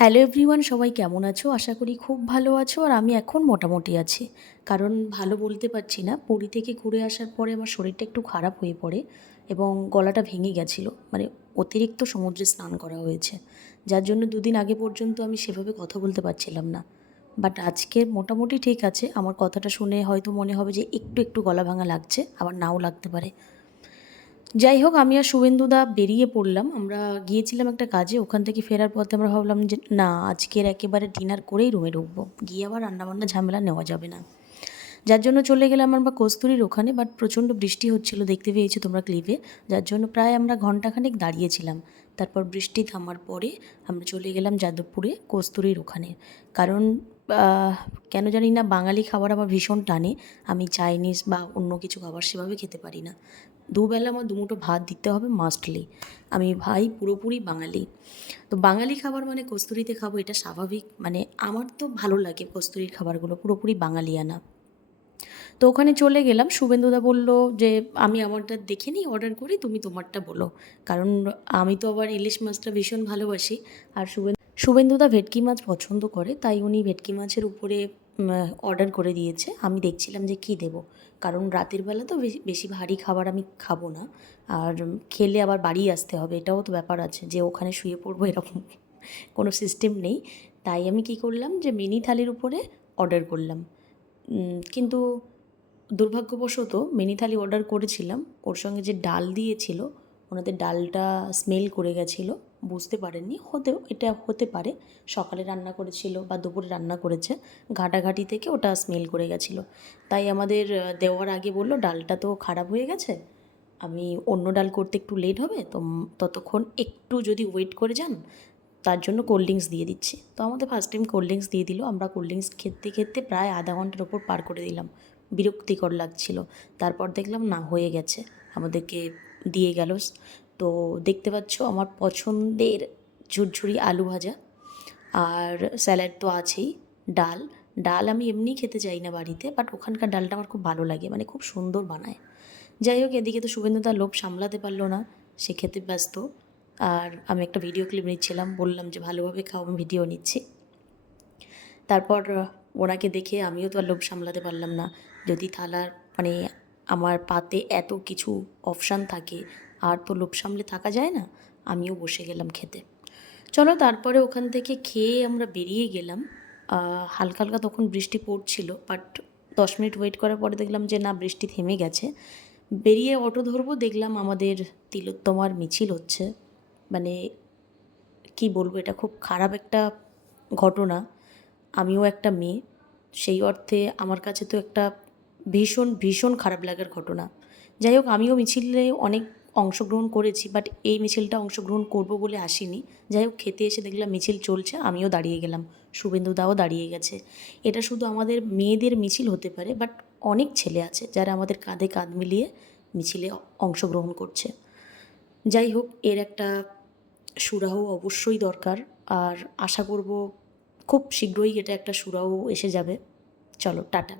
Hello everyone, সবাই কেমন আছো? আশা করি খুব ভালো আছো। আর আমি এখন মোটামুটি আছি। কারণ ভালো বলতে পারছি না। পুরী থেকে ঘুরে আসার পরে আমার শরীরটা একটু খারাপ হয়ে পড়ে এবং গলাটা ভেঙে গেছিলো। মানে অতিরিক্ত সমুদ্রে স্নান করা হয়েছে। যার জন্য ২ দিন আগে পর্যন্ত আমি সেভাবে কথা বলতে পারছিলাম না। বাট আজকে মোটামুটি ঠিক আছে। আমার কথাটা শুনে হয়তো মনে হবে যে একটু গলা ভাঙা লাগছে, আবার নাও লাগতে পারে। যাই হোক, আমি আর শুভেন্দুদা বেরিয়ে পড়লাম। আমরা গিয়েছিলাম একটা কাজে। ওখান থেকে ফেরার পথে আমরা ভাবলাম যে না, আজকের একেবারে ডিনার করেই রুমে ঢুকবো। গিয়ে আবার রান্নাবান্না ঝামেলা নেওয়া যাবে না। যার জন্য চলে গেলাম আমরা কস্তুরীর ওখানে। বাট প্রচণ্ড বৃষ্টি হচ্ছিল, দেখতে পেয়েছো তোমরা ক্লিপে। যার জন্য প্রায় আমরা ঘণ্টাখানেক দাঁড়িয়েছিলাম। তারপর বৃষ্টি থামার পরে আমরা চলে গেলাম যাদবপুরে কস্তুরীর ওখানে। কারণ আহ, কেন জানি না, বাঙালি খাবার আমার ভীষণ টানে। আমি চাইনিজ বা অন্য কিছু খাবার সেভাবে খেতে পারি না। দুবেলা আমার দুমুঠো ভাত দিতে হবে মাস্টলি। আমি ভাই পুরোপুরি বাঙালি। তো বাঙালি খাবার মানে কস্তুরীতে খাবো, এটা স্বাভাবিক। মানে আমার তো ভালো লাগে কস্তুরীর খাবারগুলো, পুরোপুরি বাঙালিয়ানা। তো ওখানে চলে গেলাম। শুভেন্দুদা বলল যে আমি আমারটা দেখে নিই, অর্ডার করি, তুমি তোমারটা বলো। কারণ আমি তো আবার ইলিশ মাছটা ভীষণ ভালোবাসি। আর শুভেন্দুদা ভেটকি মাছ পছন্দ করে, তাই উনি ভেটকি মাছের উপরে অর্ডার করে দিয়েছে। আমি দেখছিলাম যে কী দেবো। কারণ রাতের বেলা তো বেশি ভারী খাবার আমি খাবো না। আর খেলে আবার বাড়ি আসতে হবে, এটাও তো ব্যাপার আছে যে ওখানে শুয়ে পড়বো এরকম কোনো সিস্টেম নেই। তাই আমি কী করলাম যে মিনি থালির উপরে অর্ডার করলাম। কিন্তু দুর্ভাগ্যবশত মিনি থালি অর্ডার করেছিলাম, ওর সঙ্গে যে ডাল দিয়েছিল ওনাদের ডালটা স্মেল করে গেছিলো। বুঝতে পারেননি, এটা হতে পারে সকালে রান্না করেছিল বা দুপুরে রান্না করেছে, ঘাটাঘাটি থেকে ওটা স্মেল করে গেছিলো। তাই আমাদের দেওয়ার আগে বলল ডালটা তো খারাপ হয়ে গেছে, আমি অন্য ডাল করতে একটু লেট হবে, তো ততক্ষণ একটু যদি ওয়েট করে যান, তার জন্য কোল্ড ড্রিঙ্কস দিয়ে দিচ্ছি। তো আমাদের ফার্স্ট টাইম কোল্ড ড্রিঙ্কস দিয়ে দিল। আমরা কোল্ড ড্রিঙ্কস খেতে খেতে প্রায় আধা ঘন্টার ওপর পার করে দিলাম। বিরক্তিকর লাগছিল। তারপর দেখলাম না, হয়ে গেছে, আমাদেরকে দিয়ে গেল। তো দেখতে পাচ্ছ আমার পছন্দের ঝুরঝুরি আলু ভাজা, আর স্যালাড তো আছেই। ডাল ডাল আমি এমনি খেতে চাই না বাড়িতে, বাট ওখানকার ডালটা আমার খুব ভালো লাগে, মানে খুব সুন্দর বানায়। যাই হোক, এদিকে তো শুভেন্দু তার লোভ সামলাতে পারলো না, সে খেতে ব্যস্ত। আর আমি একটা ভিডিও ক্লিপ নিচ্ছিলাম, বললাম যে ভালোভাবে খাও, আমি ভিডিও নিচ্ছি। তারপর ওনাকে দেখে আমিও তো আর লোভ সামলাতে পারলাম না। যদি থালার মানে আমার পাতে এত কিছু অপশান থাকে, আর তো লোভ সামলে থাকা যায় না। আমিও বসে গেলাম খেতে। চলো, তারপরে ওখান থেকে খেয়ে আমরা বেরিয়ে গেলাম। হালকা হালকা তখন বৃষ্টি পড়ছিল, বাট 10 মিনিট ওয়েট করার পরে দেখলাম যে না, বৃষ্টি থেমে গেছে। বেরিয়ে অটো ধরবো, দেখলাম আমাদের তিলোত্তমার মিছিল হচ্ছে। মানে কি বলবো, এটা খুব খারাপ একটা ঘটনা। আমিও একটা মেয়ে, সেই অর্থে আমার কাছে তো একটা ভীষণ খারাপ লাগার ঘটনা। যাই হোক, আমিও মিছিলে অনেক অংশগ্রহণ করেছি, বাট এই মিছিলটা অংশগ্রহণ করব বলে আসিনি। যাই হোক, খেতে এসে দেখলাম মিছিল চলছে, আমিও দাঁড়িয়ে গেলাম, শুভেন্দুদাও দাঁড়িয়ে গেছে। এটা শুধু আমাদের মেয়েদের মিছিল হতে পারে, বাট অনেক ছেলে আছে যারা আমাদের কাঁধে কাঁধ মিলিয়ে মিছিলে অংশগ্রহণ করছে। যাই হোক, এর একটা সুরাহ অবশ্যই দরকার। আর আশা করব খুব শীঘ্রই এটা একটা সুরাহ এসে যাবে। চলো, টাটা।